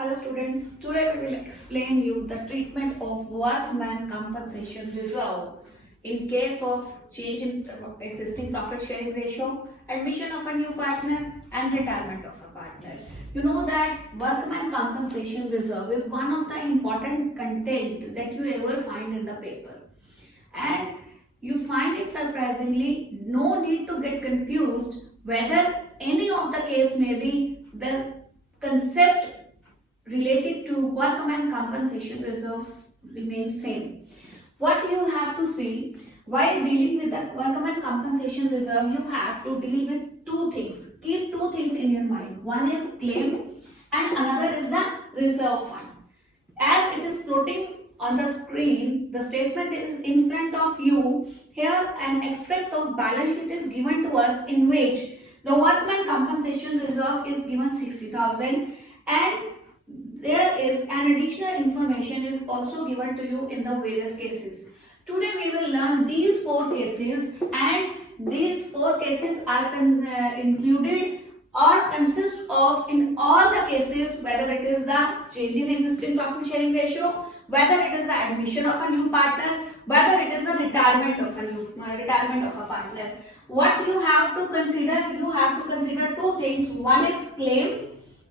Hello students, today we will explain you the treatment of workman compensation reserve in case of change in existing profit sharing ratio, admission of a new partner and retirement of a partner. You know that workman compensation reserve is one of the important content that you ever find in the paper, and you find it surprisingly no need to get confused whether any of the case may be the concept related to workman compensation reserves remains same. What you have to see while dealing with the workman compensation reserve, you have to deal with two things. Keep two things in your mind. One is claim and another is the reserve fund. As it is floating on the screen, the statement is in front of you. Here an extract of balance sheet is given to us in which the workman compensation reserve is given 60,000 and there is an additional information is also given to you in the various cases. Today we will learn these four cases, and these four cases are included or consist of in all the cases, whether it is the change in existing profit sharing ratio, whether it is the admission of a new partner, whether it is the retirement of a partner. What you have to consider two things. One is claim,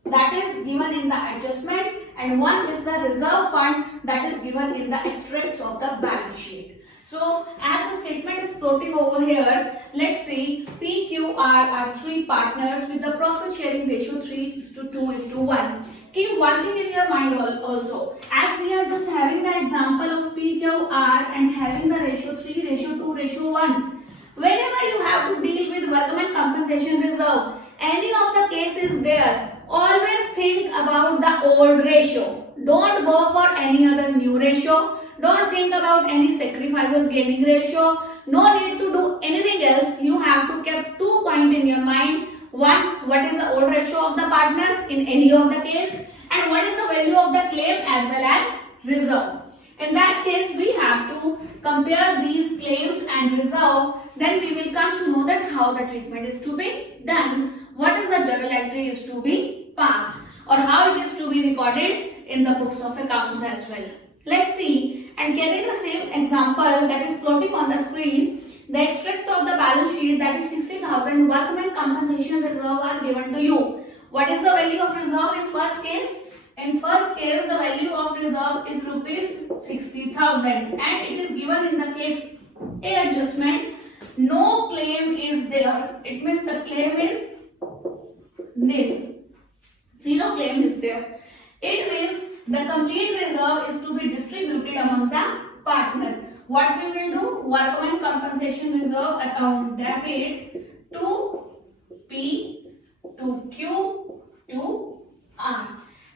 that is given in the adjustment, and one is the reserve fund that is given in the extracts of the balance sheet. So as the statement is floating over here, let's see, PQR are three partners with the profit sharing ratio 3:2:1. Keep one thing in your mind also, as we are just having the example of PQR and having the ratio 3:2:1. Whenever you have to deal with workman compensation reserve, any of the case is there, always think about the old ratio. Don't go for any other new ratio. Don't think about any sacrifice or gaining ratio. No need to do anything else. You have to keep 2 points in your mind. One, what is the old ratio of the partner in any of the case, and what is the value of the claim as well as reserve. In that case, we have to compare these claims and reserve. Then we will come to know that how the treatment is to be done, what is the journal entry is to be passed, or how it is to be recorded in the books of accounts as well. Let's see, and carrying the same example that is floating on the screen, the extract of the balance sheet, that is 60,000 workman compensation reserve are given to you. What is the value of reserve in first case? In first case, the value of reserve is rupees 60,000 and it is given in the case A adjustment. No claim is there. It means the claim is nil. Zero claim is there. It means the complete reserve is to be distributed among the partner. What we will do? Workman compensation reserve account debit to P, to Q, to R.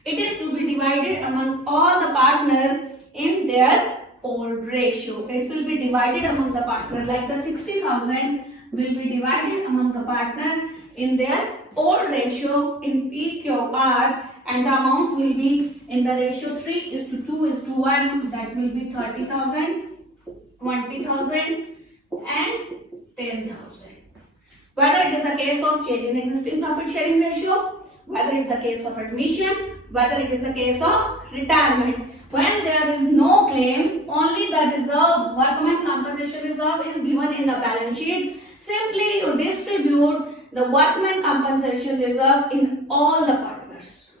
It is to be divided among all the partners in their old ratio. It will be divided among the partner, like the 60,000 will be divided among the partner in their old ratio in PQR, and the amount will be in the ratio 3:2:1. That will be 30,000, 20,000 and 10,000. Whether it is a case of change in existing profit sharing ratio, whether it is a case of admission, whether it is a case of retirement. When there is no claim, only the reserve, workman compensation reserve is given in the balance sheet. Simply you distribute the workman compensation reserve in all the partners.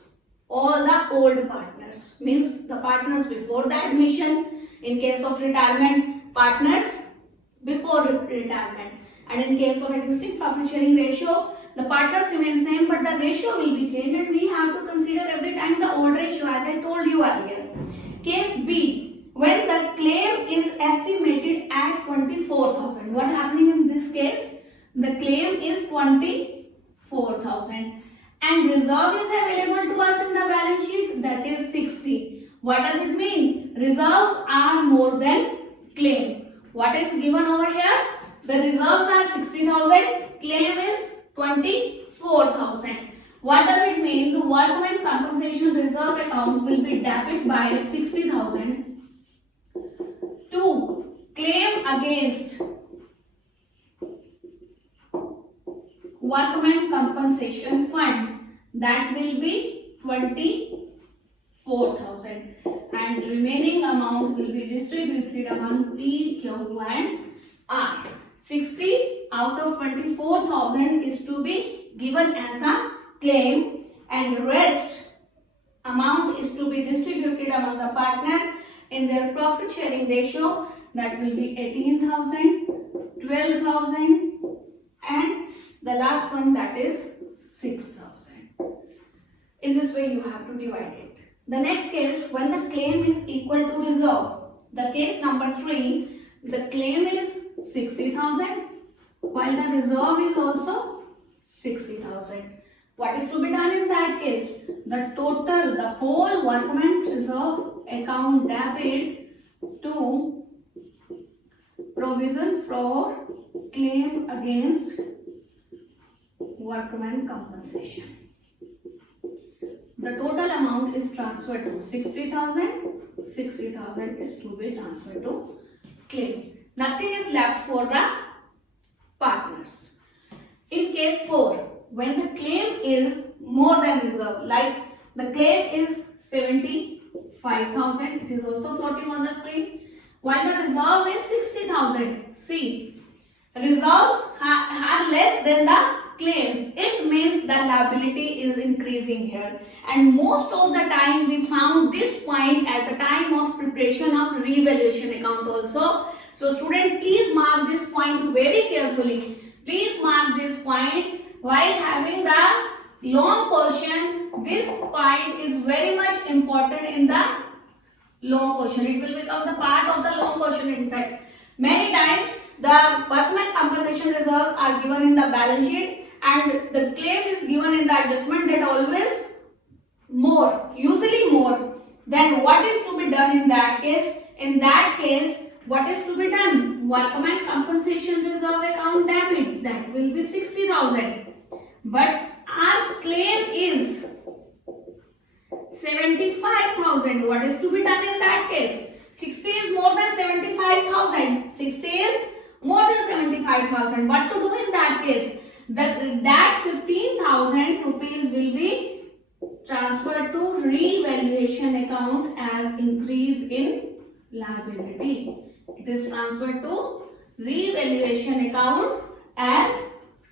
All the old partners, means the partners before the admission. In case of retirement, partners before retirement. And in case of existing profit sharing ratio, the partners remain same but the ratio will be changed, and we have to consider every time the old ratio as I told you earlier. Case B, when the claim is estimated at 24,000. What happening in this case? The claim is 24,000 and reserve is available to us in the balance sheet, that is 60. What does it mean? Reserves are more than claim. What is given over here? The reserves are 60,000, claim is 24,000. What does it mean? The workman compensation reserve account will be debited by 60,000 to claim against workman compensation fund, that will be 20,000. 4,000 and remaining amount will be distributed among P, Q and R. 60 out of 24,000 is to be given as a claim and rest amount is to be distributed among the partner in their profit sharing ratio, that will be 18,000, 12,000 and the last one, that is 6,000. In this way you have to divide it. The next case, when the claim is equal to reserve. The case number 3, the claim is 60,000 while the reserve is also 60,000. What is to be done in that case? The whole workman reserve account debit to provision for claim against workman compensation. The total amount is transferred to 60,000. 60,000 is to be transferred to claim. Nothing is left for the partners. In case 4, when the claim is more than reserve, like the claim is 75,000, it is also floating on the screen, while the reserve is 60,000. See, reserves are less than the claim. It means the liability is increasing here, and most of the time we found this point at the time of preparation of revaluation account also. So student, please mark this point very carefully. Please mark this point while having the long portion. This point is very much important in the long portion. It will become the part of the long portion. In fact, many times the workman compensation reserves are given in the balance sheet and the claim is given in the adjustment, that always more, usually more. Then what is to be done in that case? In that case, what is to be done? Workman compensation reserve account debit, that will be 60,000. But our claim is 75,000. What is to be done in that case? 60 is more than 75,000. 60 is more than 75,000. What to do in that case? That 15,000 rupees will be transferred to revaluation account as increase in liability. It is transferred to revaluation account as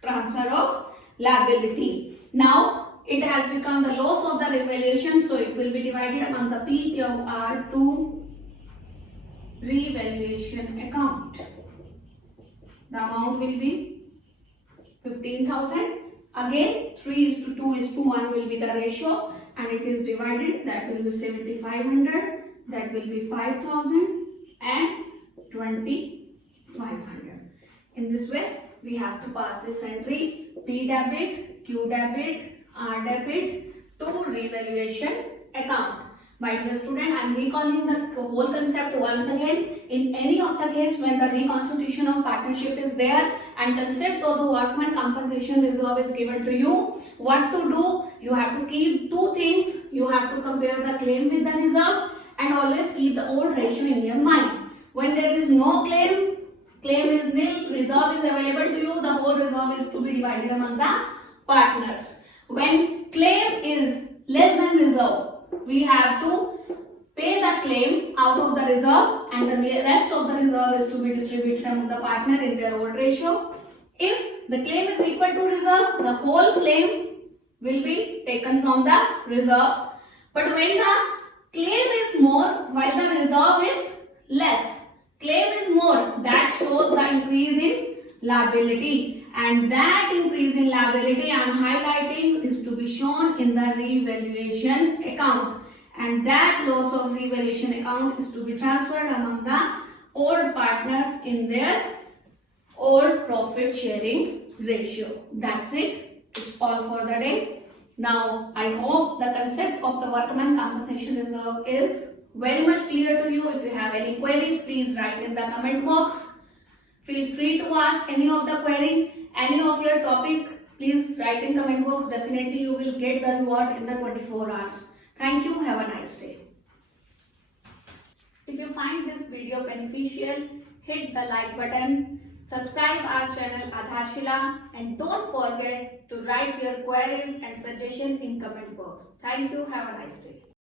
transfer of liability. Now it has become the loss of the revaluation, so it will be divided among the PQR to revaluation account. The amount will be 15,000. Again 3:2:1 will be the ratio and it is divided, that will be 7,500, that will be 5,000 and 2,500. In this way we have to pass this entry P debit, Q debit, R debit to revaluation account. My dear student, I am recalling the whole concept once again. In any of the case when the reconstitution of partnership is there and concept of the workman compensation reserve is given to you, what to do? You have to keep two things. You have to compare the claim with the reserve and always keep the old ratio in your mind. When there is no claim, claim is nil, reserve is available to you, the whole reserve is to be divided among the partners. When claim is less than reserve, we have to pay the claim out of the reserve and the rest of the reserve is to be distributed among the partner in their old ratio. If the claim is equal to reserve, the whole claim will be taken from the reserves. But when the claim is more while the reserve is less, claim is more, that shows the increase in liability, and that increase in liability I am highlighting is to be shown in the revaluation account, and that loss of revaluation account is to be transferred among the old partners in their old profit sharing ratio. That's it. It's all for the day. Now I hope the concept of the workman compensation reserve is very much clear to you. If you have any query, please write in the comment box. Feel free to ask any of the query, any of your topic, please write in comment box. Definitely you will get the reward in the 24 hours. Thank you. Have a nice day. If you find this video beneficial, hit the like button, subscribe our channel Aadharshila, and don't forget to write your queries and suggestions in comment box. Thank you. Have a nice day.